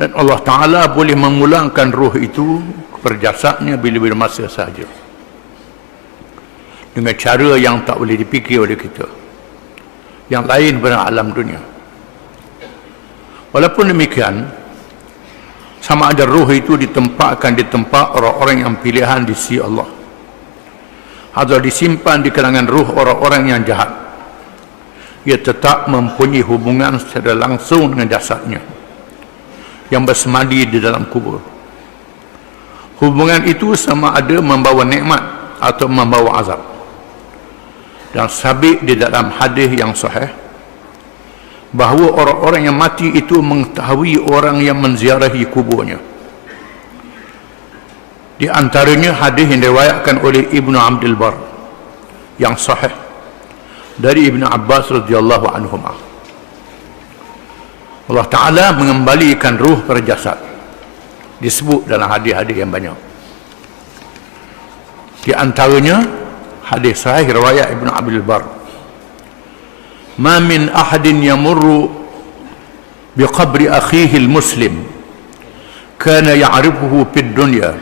Dan Allah Ta'ala boleh memulangkan ruh itu kepada jasadnya bila-bila masa sahaja, dengan cara yang tak boleh dipikir oleh kita, yang lain pada alam dunia. Walaupun demikian, sama ada ruh itu ditempatkan di tempat orang-orang yang pilihan di sisi Allah atau disimpan di kalangan ruh orang-orang yang jahat, ia tetap mempunyai hubungan secara langsung dengan jasadnya yang bersemadi di dalam kubur. Hubungan itu sama ada membawa nikmat atau membawa azab. Dan sabit di dalam hadis yang sahih bahawa orang-orang yang mati itu mengetahui orang yang menziarahi kuburnya. Di antaranya hadis yang diriwayatkan oleh Ibnu Abdul Bar yang sahih dari Ibnu Abbas radhiyallahu anhuma. Allah Ta'ala mengembalikan ruh pada jasad, disebut dalam hadis-hadis yang banyak. Di antaranya hadis sahih riwayat Ibnu Abdul Bar, ma min ahadin yamurru biqabri akhihi al-muslim kana ya'rifuhu fid dunya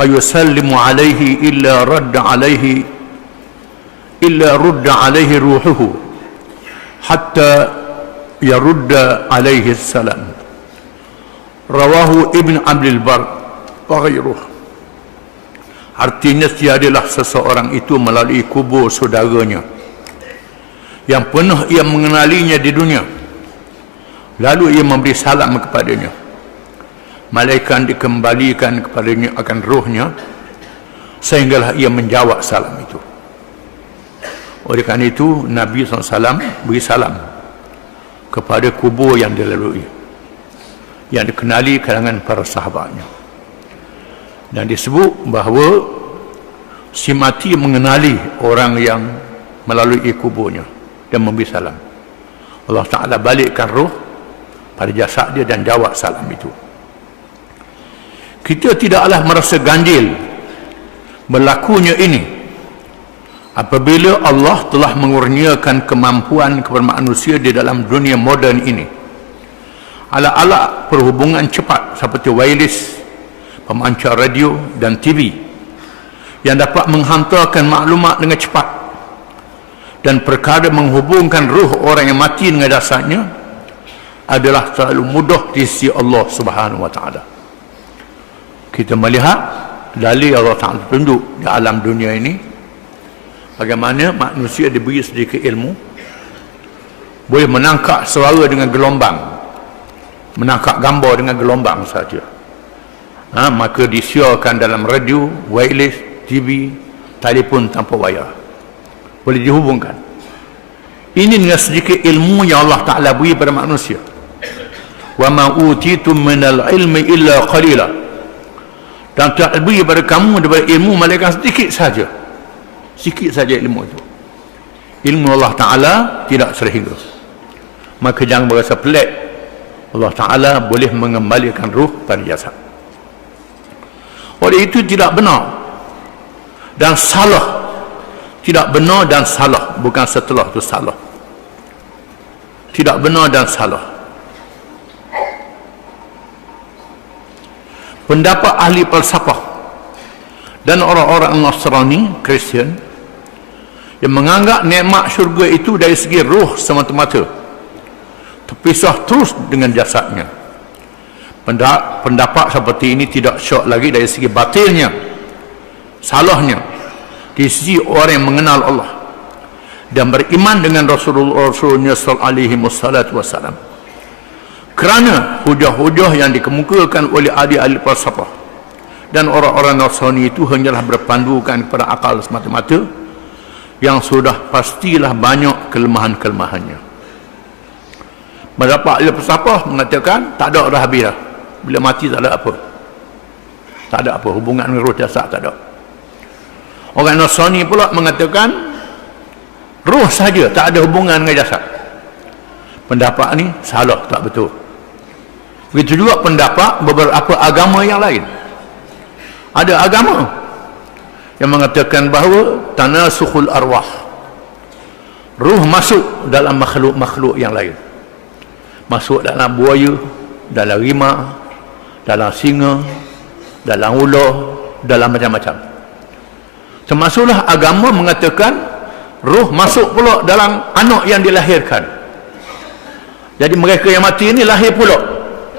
fayusallimu alayhi illa rudda alayhi ruhuhu hatta yarudda alayhi salam. Rawahu Ibn Abdul Bar wa ghairuh. Artinya tiadalah seseorang itu melalui kubur saudaranya yang pernah ia mengenalinya di dunia, lalu ia memberi salam kepadanya, malaikat dikembalikan kepadanya akan rohnya sehinggalah ia menjawab salam itu. Oleh kerana itu Nabi SAW beri salam kepada kubur yang dilalui, yang dikenali kalangan para sahabatnya, dan disebut bahawa si mati mengenali orang yang melalui kuburnya dan memberi salam. Allah Ta'ala balikkan roh pada jasad dia dan jawab salam itu. Kita tidaklah merasa ganjil berlakunya ini apabila Allah telah mengurniakan kemampuan kepada manusia di dalam dunia moden ini. Alat-alat perhubungan cepat seperti wireless, pemancar radio dan TV yang dapat menghantarkan maklumat dengan cepat, dan perkara menghubungkan ruh orang yang mati dengan jasadnya adalah terlalu mudah di sisi Allah Subhanahu wa Ta'ala. Kita melihat dalil Allah Ta'ala tunjuk di alam dunia ini bagaimana manusia diberi sedikit ilmu boleh menangkap suara dengan gelombang, menangkap gambar dengan gelombang saja. Maka disiarkan dalam radio, wireless, TV, telefon tanpa wayar, boleh dihubungkan. Ini dengan sedikit ilmu yang Allah Ta'ala beri pada manusia. Wa ma utitum minal ilmi illa qalila. Dan telah beri pada kamu daripada ilmu malaikat sedikit saja. Sikit saja ilmu itu. Ilmu Allah Ta'ala tidak sehingga. Maka jangan berasa pelik. Allah Ta'ala boleh mengembalikan ruh pada jasad. Oleh itu tidak benar dan salah. Tidak benar dan salah, bukan setelah itu salah. Tidak benar dan salah. Pendapat ahli falsafah dan orang-orang Nasrani, Kristian, yang menganggap nikmat syurga itu dari segi ruh semata-mata, terpisah terus dengan jasadnya. Pendapat seperti ini tidak syok lagi dari segi batilnya, salahnya di sisi orang yang mengenal Allah dan beriman dengan Rasulullah SAW. Kerana hujah-hujah yang dikemukakan oleh ahli-ahli falsafah dan orang-orang Nasrani itu hanyalah berpandukan kepada akal semata-mata yang sudah pastilah banyak kelemahan-kelemahannya. Beberapa ahli falsafah mengatakan tak ada dah habis dah. Bila mati tak ada apa. Tak ada apa, hubungan dengan roh jasad tak ada. Orang Nasrani pula mengatakan roh saja, tak ada hubungan dengan jasad. Pendapat ni salah, tak betul. Begitu juga pendapat beberapa agama yang lain. Ada agama yang mengatakan bahawa tanasukhul arwah, ruh masuk dalam makhluk-makhluk yang lain, masuk dalam buaya, dalam rimah, dalam singa, dalam ular, dalam macam-macam. Termasuklah agama mengatakan roh masuk pula dalam anak yang dilahirkan. Jadi mereka yang mati ini lahir pula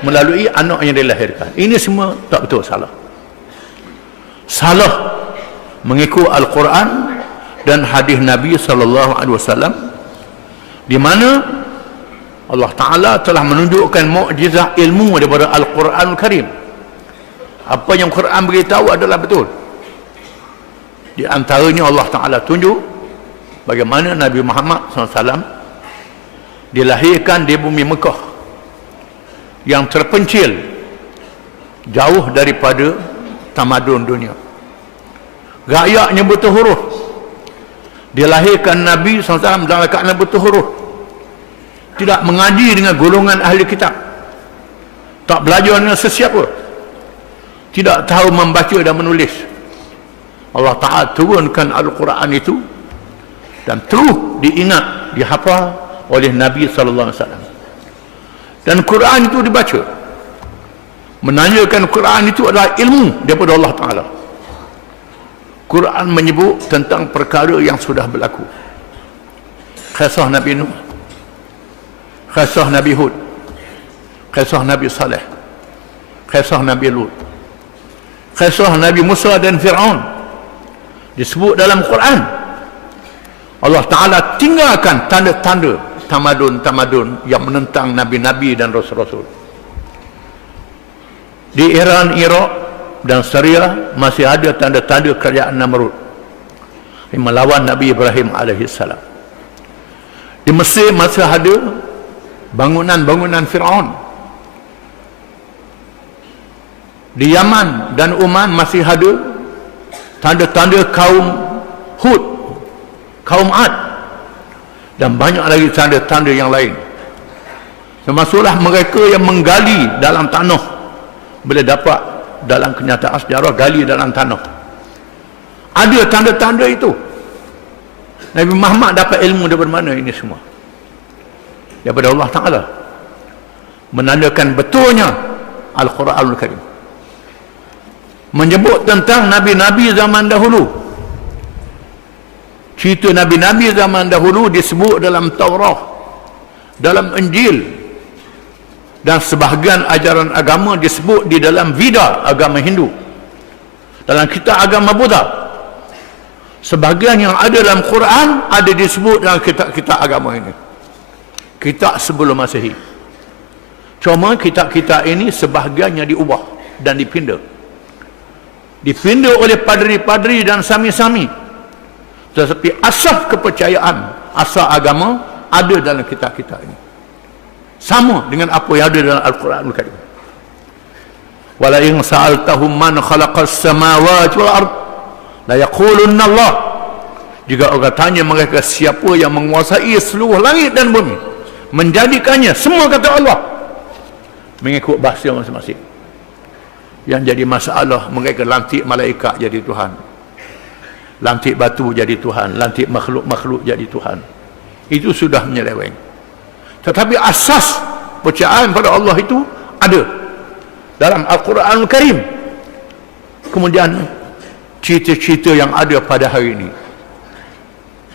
melalui anak yang dilahirkan. Ini semua tak betul, salah. Salah mengikut Al-Quran dan hadis Nabi SAW, di mana Allah Ta'ala telah menunjukkan mukjizat ilmu daripada Al-Quranul Karim. Apa yang Quran beritahu adalah betul. Di antaranya Allah Ta'ala tunjuk bagaimana Nabi Muhammad SAW dilahirkan di bumi Mekah yang terpencil jauh daripada tamadun dunia. Rakyatnya buta huruf. Dilahirkan Nabi SAW dalam keadaan buta huruf, tidak mengaji dengan golongan ahli kitab, tak belajar dengan sesiapa, tidak tahu membaca dan menulis. Allah Ta'ala turunkan Al-Quran itu dan terus diingat, dihafal oleh Nabi SAW. Dan Quran itu dibaca. Menanyakan Quran itu adalah ilmu daripada Allah Ta'ala. Quran menyebut tentang perkara yang sudah berlaku. Kisah Nabi Nuh, kisah Nabi Hud, kisah Nabi Saleh, kisah Nabi Lut, kisah Nabi Musa dan Fir'aun disebut dalam Quran. Allah Ta'ala tinggalkan tanda-tanda tamadun-tamadun yang menentang Nabi-Nabi dan Rasul-Rasul. Di Iran, Iraq dan Syria masih ada tanda-tanda kerajaan Namrud yang melawan Nabi Ibrahim alaihissalam. Di Mesir masih ada bangunan-bangunan Fir'aun. Di Yaman dan Oman masih ada tanda-tanda kaum Hud, kaum Ad, dan banyak lagi tanda-tanda yang lain. Termasuklah mereka yang menggali dalam tanah. Bila dapat dalam kenyataan sejarah, gali dalam tanah, ada tanda-tanda itu. Nabi Muhammad dapat ilmu daripada mana ini semua? Daripada Allah Ta'ala. Menandakan betulnya Al-Quranul Karim menyebut tentang Nabi-Nabi zaman dahulu. Cerita Nabi-Nabi zaman dahulu disebut dalam Taurat, dalam Injil, dan sebahagian ajaran agama disebut di dalam Veda agama Hindu, dalam kitab agama Buddha. Sebahagian yang ada dalam Quran ada disebut dalam kitab-kitab agama ini, kitab sebelum Masehi. Cuma kitab-kitab ini sebahagiannya diubah dan dipindah oleh padri-padri dan sami-sami. Tetapi asas kepercayaan, asas agama ada dalam kitab-kitab ini, sama dengan apa yang ada dalam Al-Quranul Karim. Wala in sa'altahum man khalaqas samawati wal ard la yaqulunna Allah. Jika orang tanya mereka siapa yang menguasai seluruh langit dan bumi, menjadikannya, semua kata Allah, mengikut bahasa masing-masing. Yang jadi masalah, mereka lantik malaikat jadi Tuhan, lantik batu jadi Tuhan, lantik makhluk-makhluk jadi Tuhan. Itu sudah menyeleweng. Tetapi asas percayaan pada Allah itu ada dalam Al-Quranul Karim. Kemudian cerita-cerita yang ada pada hari ini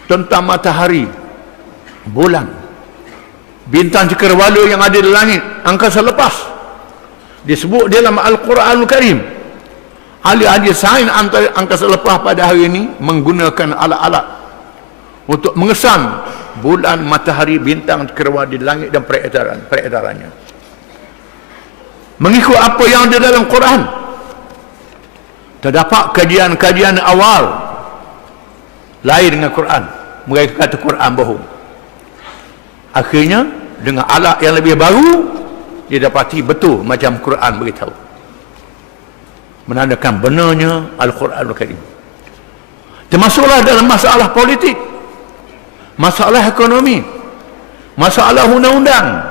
tentang matahari, bulan, bintang cakrawala yang ada di langit, angkasa lepas, disebut dalam Al-Quranul Karim. Ahli-ahli sains angkasa lepas pada hari ini menggunakan alat-alat untuk mengesan bulan, matahari, bintang, cakrawala di langit dan peredarannya. Mengikut apa yang ada dalam Quran. Terdapat kajian-kajian awal lain dengan Quran. Mereka kata Quran bohong. Akhirnya dengan alat yang lebih baru didapati betul macam Quran beritahu, menandakan benarnya Al-Quranul Karim. Termasuklah dalam masalah politik, masalah ekonomi, masalah undang-undang.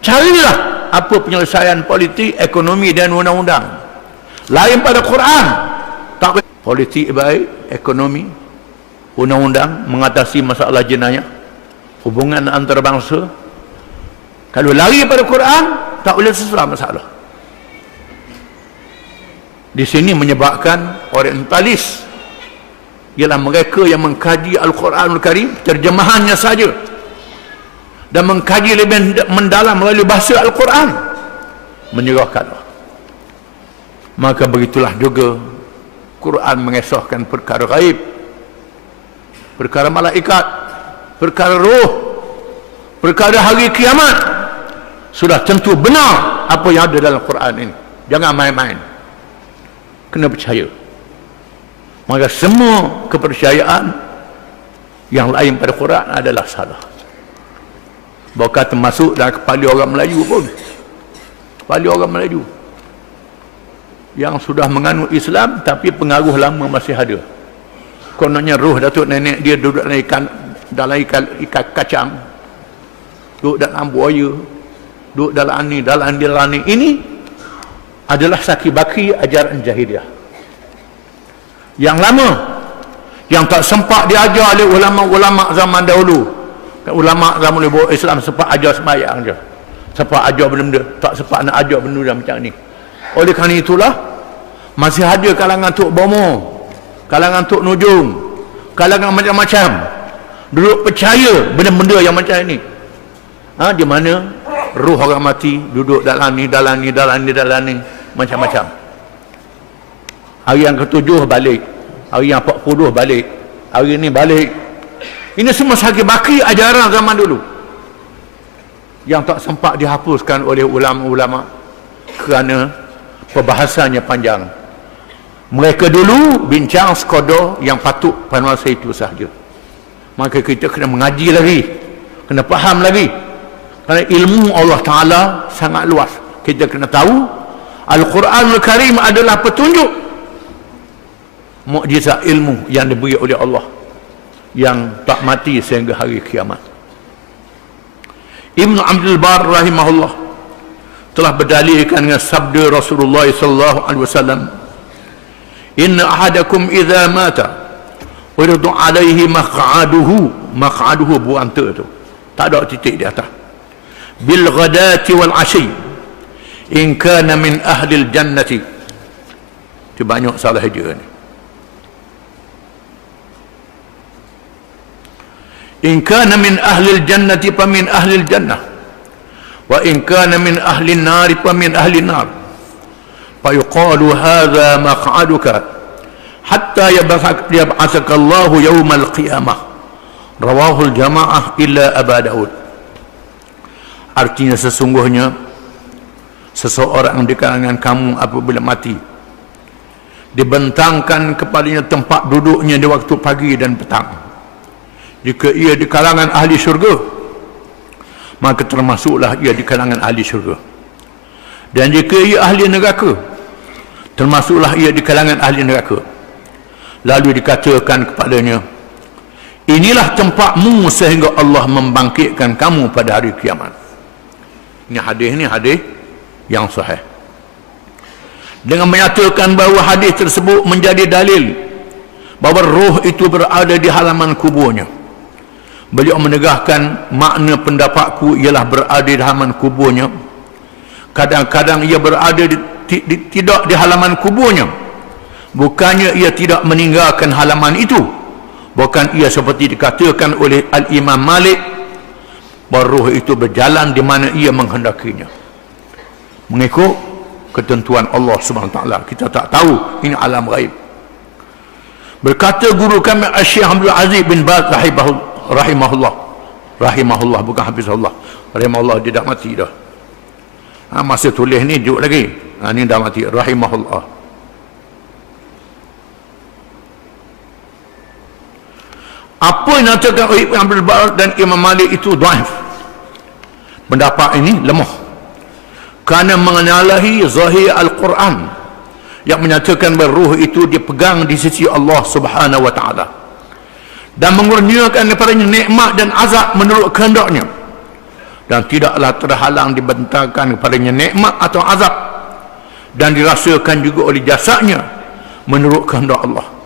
Carilah apa penyelesaian politik, ekonomi dan undang-undang lain pada Quran. Tak politik baik, ekonomi, undang-undang mengatasi masalah jenayah, hubungan antarabangsa. Kalau lari pada Quran, tak boleh selesai masalah. Di sini menyebabkan orientalis ialah mereka yang mengkaji Al-Quranul Karim terjemahannya saja dan mengkaji lebih mendalam melalui bahasa Al-Quran, menyerahkan. Maka begitulah juga Quran mengesahkan perkara gaib, perkara malaikat, perkara roh, perkara hari kiamat. Sudah tentu benar apa yang ada dalam Quran ini. Jangan main-main, kena percaya. Maka semua kepercayaan yang lain pada Quran adalah salah. Bahkan termasuk dalam kepala orang Melayu pun, kepala orang Melayu yang sudah menganut Islam tapi pengaruh lama masih ada. Kononnya roh datuk nenek dia duduk dalam ikan kacang, duduk dalam buaya, duduk dalam ni. Ini adalah saki baki ajaran jahiliah yang lama, yang tak sempat diajar oleh ulama-ulama zaman dahulu. Ulama zaman dahulu Islam sempat ajar sembahyang je, sempat ajar benda-benda, tak sempat nak ajar benda macam ni. Oleh kerana itulah masih ada kalangan Tok Bomo, kalangan Tok Nujung, kalangan macam-macam duduk percaya benda-benda yang macam ni. Di mana roh orang mati duduk dalam ni macam-macam. Hari yang ke-7 balik, hari yang 40 balik, hari ni balik. Ini semua sagi baki ajaran zaman dulu yang tak sempat dihapuskan oleh ulama-ulama kerana perbahasannya panjang. Mereka dulu bincang sekadar yang patut pada masa itu sahaja. Maka kita kena mengaji lagi, kena faham lagi, kerana ilmu Allah Ta'ala sangat luas. Kita kena tahu Al-Quranul Karim adalah petunjuk, mukjizat ilmu yang diberi oleh Allah yang tak mati sehingga hari kiamat. Ibn Abdul Bar rahimahullah telah berdalilkan dengan sabda Rasulullah sallallahu alaihi wasallam, inna ahadakum idza mata uridu alaihi maq'aduhu buanta tu tak ada titik di atas, bil ghadati wal ashi in kana min ahli al jannati. Tu banyak salah dia ni. In kana min ahli al-jannati fa min ahli al-jannah wa in kana min ahli an-nar fa min ahli an-nar fa yuqalu hadha maq'aduka hatta yab'athaka Allah yawm al-qiyamah. Rawahu al-jamaah illa Aba Daud. Artinya sesungguhnya seseorang di kalangan kamu apabila mati dibentangkan kepadanya tempat duduknya di waktu pagi dan petang. Jika ia di kalangan ahli syurga, maka termasuklah ia di kalangan ahli syurga. Dan jika ia ahli neraka, termasuklah ia di kalangan ahli neraka. Lalu dikatakan kepadanya, inilah tempatmu sehingga Allah membangkitkan kamu pada hari kiamat. Ini hadis yang sahih. Dengan menyatakan bahawa hadis tersebut menjadi dalil bahawa roh itu berada di halaman kuburnya, beliau menegaskan makna pendapatku ialah berada di halaman kuburnya. Kadang-kadang ia berada tidak di halaman kuburnya, bukannya ia tidak meninggalkan halaman itu. Bahkan ia seperti dikatakan oleh Al-Imam Malik bahawa roh itu berjalan di mana ia menghendakinya, mengikut ketentuan Allah Subhanahu Wa Taala. Kita tak tahu, ini alam gaib. Berkata guru kami Syekh Abdul Aziz bin Baz rahimahullah, bukan hafizahullah, rahimahullah, dia dah mati dah. Masa tulis ni duduk lagi, ni dah mati, rahimahullah. Apa yang dikatakan oleh Ibn Abdul Bar dan Imam Malik itu dhaif. Pendapat ini lemah kerana mengenalahi zahir Al-Quran yang menyatakan bahawa ruh itu dipegang di sisi Allah Subhanahu Wa Taala dan mengurniakan kepadanya nikmat dan azab menurut kehendaknya, dan tidaklah terhalang dibentangkan kepadanya nikmat atau azab dan dirasakan juga oleh jasadnya menurut kehendak Allah.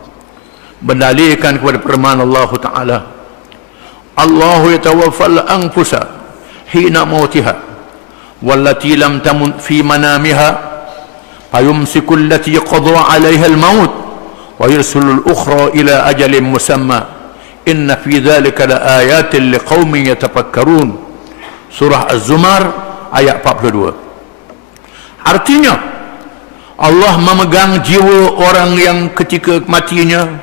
Berdalilkan kepada firman Allah Ta'ala, Allahu yatawaffal anfusa hina mautiha wallati lam tamut fi manamiha fayumsiku allati qada 'alayha al-maut wa yursilu al-ukhra ila ajalin musamma inna fi dhalika laayatin liqaumin yatafakkarun. Surah Az-Zumar ayat 42. Artinya Allah memegang jiwa orang yang ketika matinya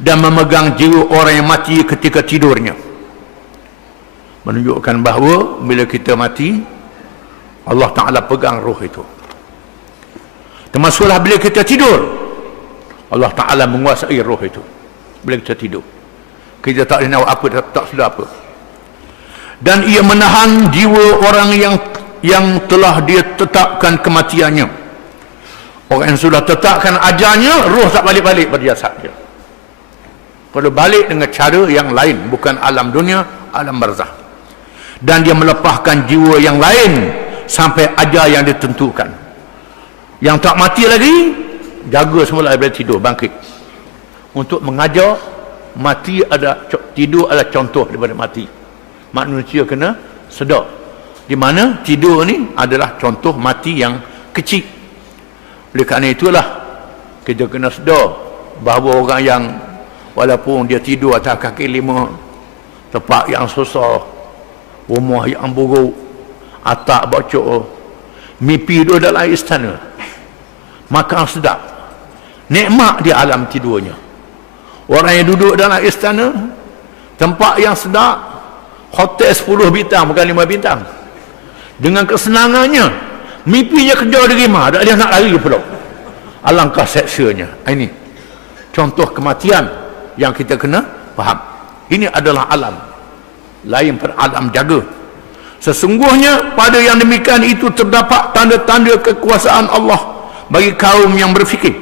dan memegang jiwa orang yang mati ketika tidurnya, menunjukkan bahawa bila kita mati Allah Ta'ala pegang roh itu. Termasuklah bila kita tidur Allah Ta'ala menguasai roh itu. Bila kita tidur kita tak boleh nak apa, tak sudah apa. Dan ia menahan jiwa orang yang telah dia tetapkan kematiannya. Orang yang sudah tetapkan ajalnya, roh tak balik-balik pada jasad dia. Kalau balik dengan cara yang lain, bukan alam dunia, alam barzah. Dan dia melepaskan jiwa yang lain sampai ajal yang ditentukan. Yang tak mati lagi, jaga semula bila tidur, bangkit. Untuk mengajar mati ada, tidur adalah contoh daripada mati. Manusia kena sedar di mana tidur ni adalah contoh mati yang kecil. Oleh kerana itulah kita kena sedar bahawa orang yang walaupun dia tidur atas kaki lima, tempat yang susah, rumah yang buruk, atap bocor, mimpi duduk dalam istana, makan sedap, nikmat di alam tidurnya. Orang yang duduk dalam istana, tempat yang sedap, hotel 10 bintang bukan 5 bintang, dengan kesenangannya, mimpinya kejar derima, tak dia nak lari pula. Alangkah seksanya. Ini contoh kematian yang kita kena faham. Ini adalah alam lain pada alam jaga. Sesungguhnya pada yang demikian itu terdapat tanda-tanda kekuasaan Allah bagi kaum yang berfikir.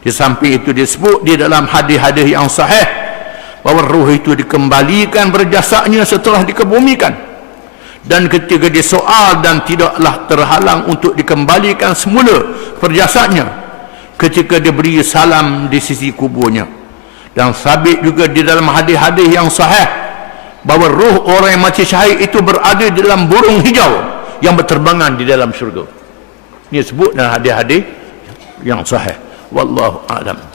Di samping itu disebut di dalam hadis-hadis yang sahih bahawa roh itu dikembalikan berjasadnya setelah dikebumikan, dan ketika disoal dan tidaklah terhalang untuk dikembalikan semula berjasadnya ketika diberi salam di sisi kuburnya. Dan sabit juga di dalam hadis-hadis yang sahih bahawa roh orang yang mati syahid itu berada di dalam burung hijau yang berterbangan di dalam syurga. Ini disebut dalam hadis-hadis yang sahih. Wallahu a'lam.